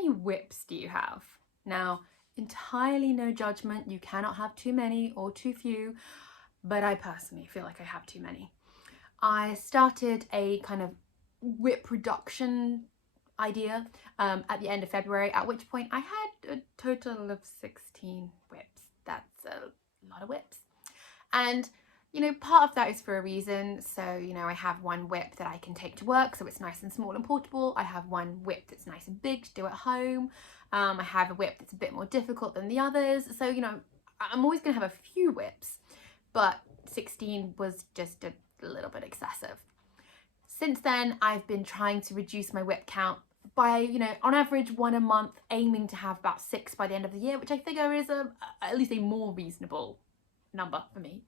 many whips do you have? Now, entirely no judgment, you cannot have too many or too few, but I personally feel like I have too many. I started a kind of whip reduction idea at the end of February, at which point I had a total of 16 whips. That's a lot of whips. And you know, part of that is for a reason. So, you know, I have one whip that I can take to work, so it's nice and small and portable. I have one whip that's nice and big to do at home. I have a whip that's a bit more difficult than the others. So, you know, I'm always going to have a few whips, but 16 was just a little bit excessive. Since then, I've been trying to reduce my whip count by, you know, on average 1 a month, aiming to have about 6 by the end of the year, which I figure is at least a more reasonable number for me.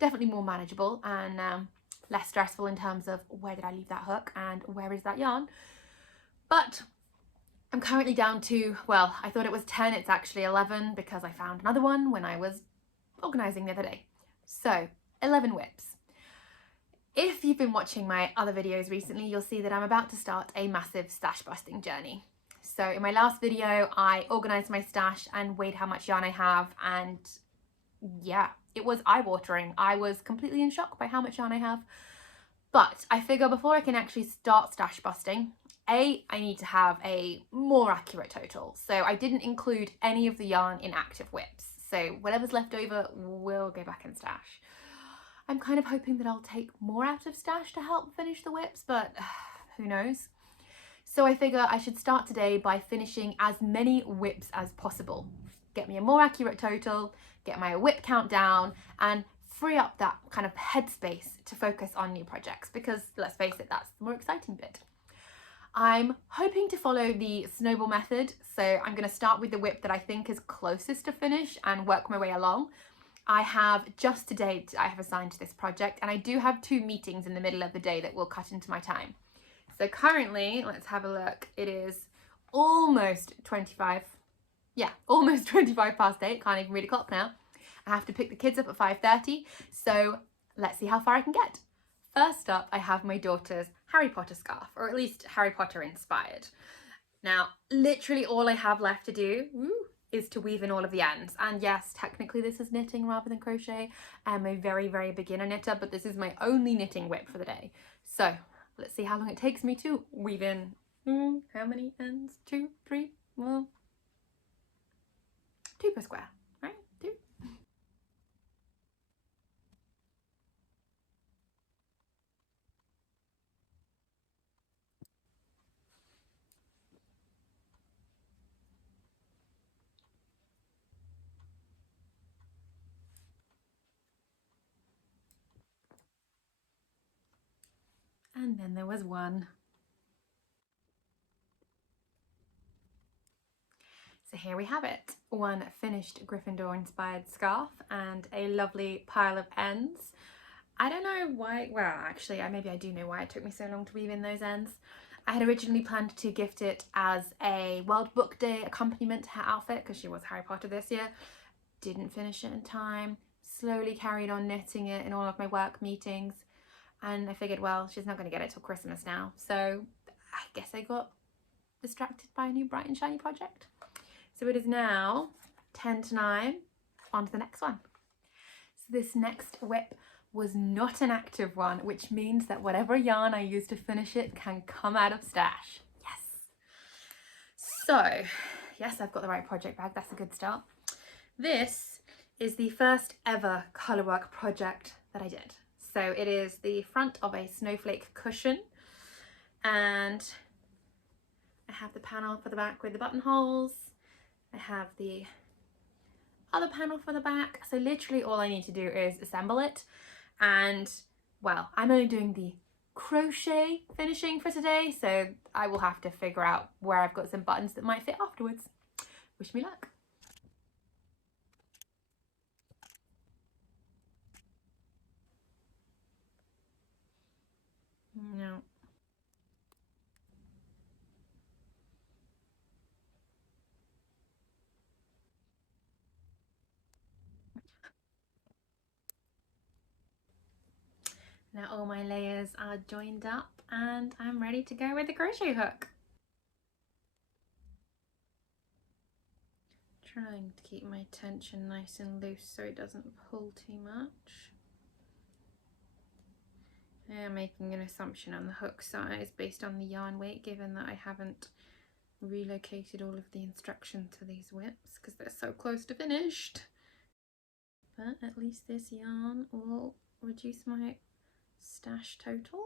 Definitely more manageable and less stressful in terms of where did I leave that hook and where is that yarn. But I'm currently down to, well, I thought it was 10, it's actually 11 because I found another one when I was organising the other day. So 11 whips. If you've been watching my other videos recently, you'll see that I'm about to start a massive stash busting journey. So in my last video, I organised my stash and weighed how much yarn I have, and yeah, it was eye-watering. I was completely in shock by how much yarn I have. But I figure before I can actually start stash busting, I need to have a more accurate total. So I didn't include any of the yarn in active whips. So whatever's left over will go back in stash. I'm kind of hoping that I'll take more out of stash to help finish the whips, but who knows? So I figure I should start today by finishing as many whips as possible. Get me a more accurate total, get my whip count down, and free up that kind of headspace to focus on new projects, because let's face it, that's the more exciting bit. I'm hoping to follow the snowball method, so I'm going to start with the whip that I think is closest to finish and work my way along. I have just to date, I have assigned to this project, and I do have 2 meetings in the middle of the day that will cut into my time. So currently, let's have a look, it is almost 25 past 8, can't even read a clock now. I have to pick the kids up at 5:30, so let's see how far I can get. First up, I have my daughter's Harry Potter scarf, or at least Harry Potter inspired. Now, literally all I have left to do is to weave in all of the ends. And yes, technically this is knitting rather than crochet. I'm a very, very beginner knitter, but this is my only knitting whip for the day. So let's see how long it takes me to weave in, how many ends? 2, 3, well, 2 per square, right? 2. And then there was 1. So here we have it, 1 finished Gryffindor inspired scarf and a lovely pile of ends. I don't know why, well actually maybe I do know why it took me so long to weave in those ends. I had originally planned to gift it as a World Book Day accompaniment to her outfit because she was Harry Potter this year. Didn't finish it in time, slowly carried on knitting it in all of my work meetings, and I figured, well, she's not going to get it till Christmas now, so I guess I got distracted by a new bright and shiny project. So it is now 10 to 9, on to the next one. So this next whip was not an active one, which means that whatever yarn I use to finish it can come out of stash. Yes. So, yes, I've got the right project bag. That's a good start. This is the first ever colourwork project that I did. So it is the front of a snowflake cushion, and I have the panel for the back with the buttonholes. I have the other panel for the back. So literally all I need to do is assemble it. And well, I'm only doing the crochet finishing for today, so I will have to figure out where I've got some buttons that might fit afterwards. Wish me luck. No. Now all my layers are joined up and I'm ready to go with the crochet hook. trying to keep my tension nice and loose so it doesn't pull too much. I am making an assumption on the hook size based on the yarn weight, given that I haven't relocated all of the instructions for these whips because they're so close to finished. But at least this yarn will reduce my stash total.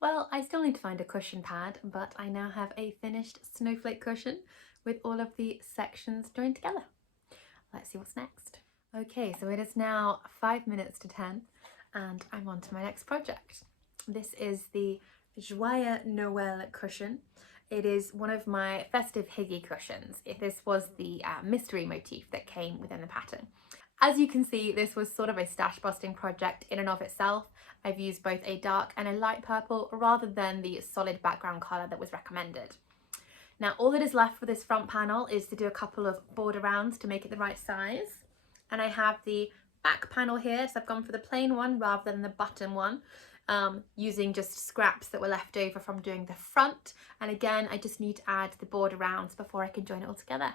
Well, I still need to find a cushion pad, but I now have a finished snowflake cushion with all of the sections joined together. Let's see what's next. Okay, so it is now 5 minutes to 10 and I'm on to my next project. This is the Joyeux Noel cushion. It is one of my festive higgy cushions. This was the mystery motif that came within the pattern. As you can see, this was sort of a stash busting project in and of itself. I've used both a dark and a light purple rather than the solid background colour that was recommended. Now all that is left for this front panel is to do a couple of border rounds to make it the right size. And I have the back panel here, so I've gone for the plain one rather than the button one, using just scraps that were left over from doing the front. And again, I just need to add the border rounds before I can join it all together.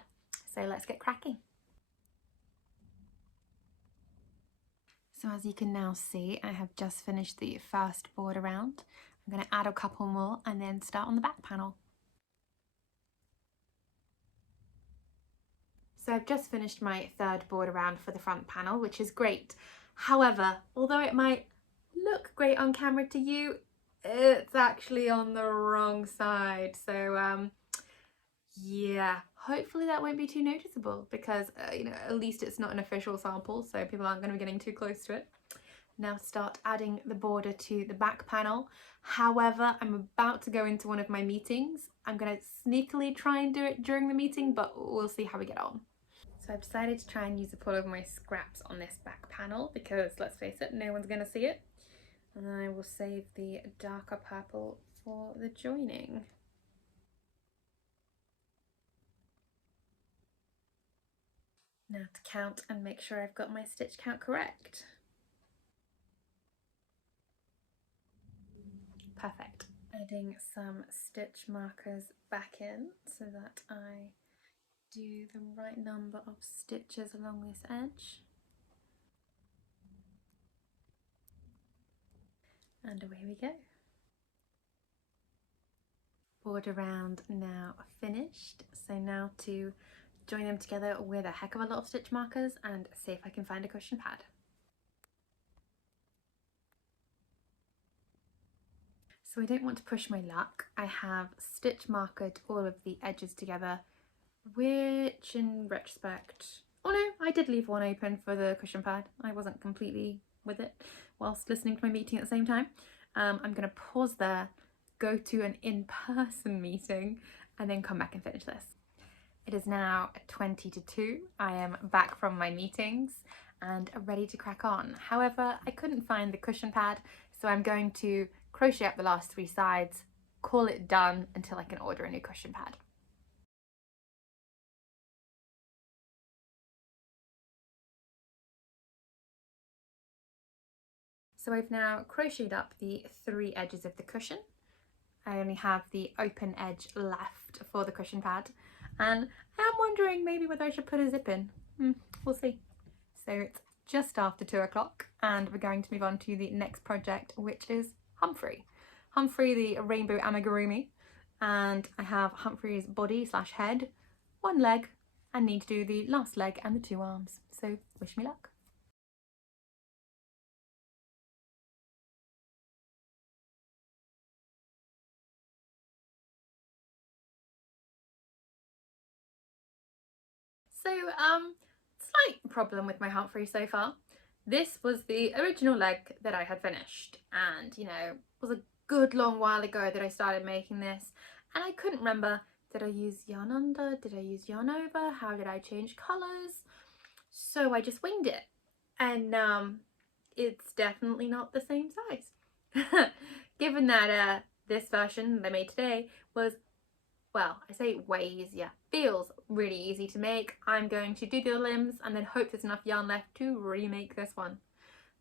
So let's get cracking. So as you can now see, I have just finished the first border round. I'm going to add a couple more and then start on the back panel. So I've just finished my third border round for the front panel, which is great. However, although it might look great on camera to you, it's actually on the wrong side. So yeah, hopefully that won't be too noticeable because, you know, at least it's not an official sample, so people aren't going to be getting too close to it. Now start adding the border to the back panel. However, I'm about to go into one of my meetings. I'm going to sneakily try and do it during the meeting, but we'll see how we get on. So I've decided to try and use up all of my scraps on this back panel because, let's face it, no one's going to see it. And I will save the darker purple for the joining. Now to count and make sure I've got my stitch count correct. Perfect. Adding some stitch markers back in so that I do the right number of stitches along this edge. And away we go. Border round now finished. So now to join them together with a heck of a lot of stitch markers and see if I can find a cushion pad. So I don't want to push my luck. I have stitch markered all of the edges together, which in retrospect, oh no, I did leave one open for the cushion pad. I wasn't completely with it whilst listening to my meeting at the same time. I'm going to pause there, go to an in-person meeting and then come back and finish this. It is now 20 to 2. I am back from my meetings and ready to crack on. However, I couldn't find the cushion pad, so I'm going to crochet up the last 3 sides, call it done until I can order a new cushion pad. So I've now crocheted up the 3 edges of the cushion. I only have the open edge left for the cushion pad, and I am wondering maybe whether I should put a zip in. We'll see. So it's just after 2 o'clock and we're going to move on to the next project, which is Humphrey. Humphrey, the rainbow amigurumi, and I have Humphrey's body / head, 1 leg, and need to do the last leg and the 2 arms. So wish me luck. So, slight problem with my Humphrey so far. This was the original leg that I had finished, and you know, it was a good long while ago that I started making this, and I couldn't remember, did I use yarn under, did I use yarn over, how did I change colours? So I just winged it, and it's definitely not the same size. Given that this version that I made today was well, I say way easier, feels really easy to make. I'm going to do the limbs and then hope there's enough yarn left to remake this one.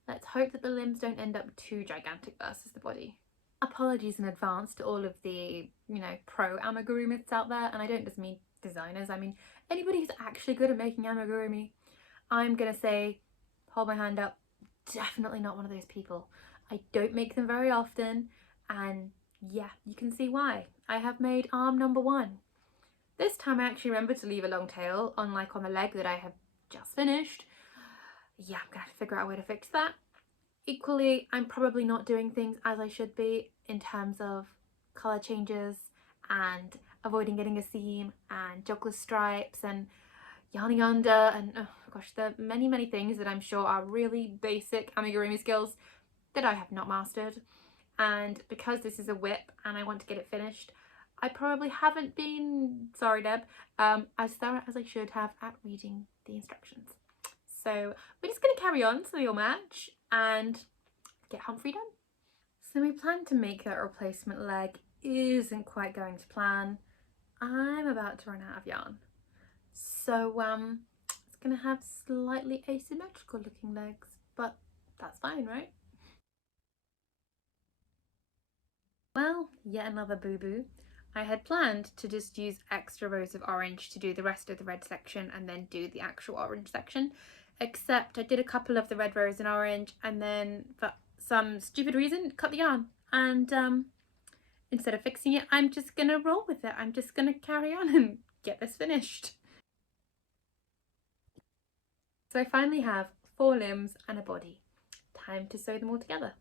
Let's hope that the limbs don't end up too gigantic versus the body. Apologies in advance to all of the, you know, pro amigurumists out there, and I don't just mean designers, I mean anybody who's actually good at making amigurumi. I'm gonna say, hold my hand up, definitely not one of those people. I don't make them very often, and yeah, you can see why. I have made arm number 1. This time I actually remembered to leave a long tail, unlike on the leg that I have just finished. Yeah, I'm gonna have to figure out a way to fix that. Equally, I'm probably not doing things as I should be in terms of colour changes and avoiding getting a seam and juggler stripes and yarning under and oh gosh, there are many things that I'm sure are really basic amigurumi skills that I have not mastered. And because this is a whip and I want to get it finished, I probably haven't been, sorry Deb, as thorough as I should have at reading the instructions. So we're just going to carry on so they all match and get Humphrey done. So we plan to make that replacement leg isn't quite going to plan. I'm about to run out of yarn. So it's going to have slightly asymmetrical looking legs, but that's fine, right? Well, yet another boo-boo. I had planned to just use extra rows of orange to do the rest of the red section and then do the actual orange section, except I did a couple of the red rows in orange and then for some stupid reason cut the yarn, and instead of fixing it, I'm just gonna roll with it. I'm just gonna carry on and get this finished. So I finally have 4 limbs and a body. Time to sew them all together.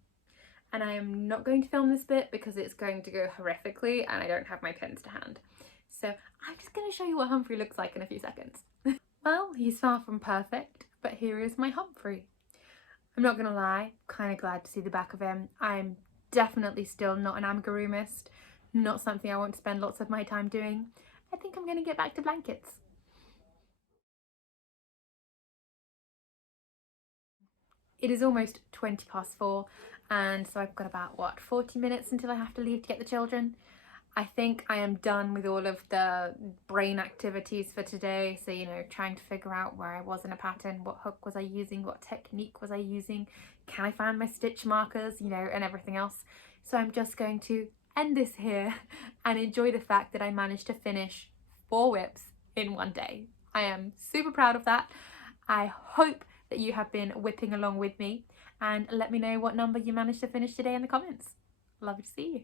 And I am not going to film this bit because it's going to go horrifically and I don't have my pins to hand. So I'm just going to show you what Humphrey looks like in a few seconds. Well, he's far from perfect, but here is my Humphrey. I'm not going to lie, kind of glad to see the back of him. I'm definitely still not an amigurumist, not something I want to spend lots of my time doing. I think I'm going to get back to blankets. It is almost 4:20 and so I've got about, what, 40 minutes until I have to leave to get the children. I think I am done with all of the brain activities for today. So, you know, trying to figure out where I was in a pattern, what hook was I using, what technique was I using, can I find my stitch markers, you know, and everything else. So I'm just going to end this here and enjoy the fact that I managed to finish 4 whips in one day. I am super proud of that. I hope that you have been whipping along with me, and let me know what number you managed to finish today in the comments. Love to see you.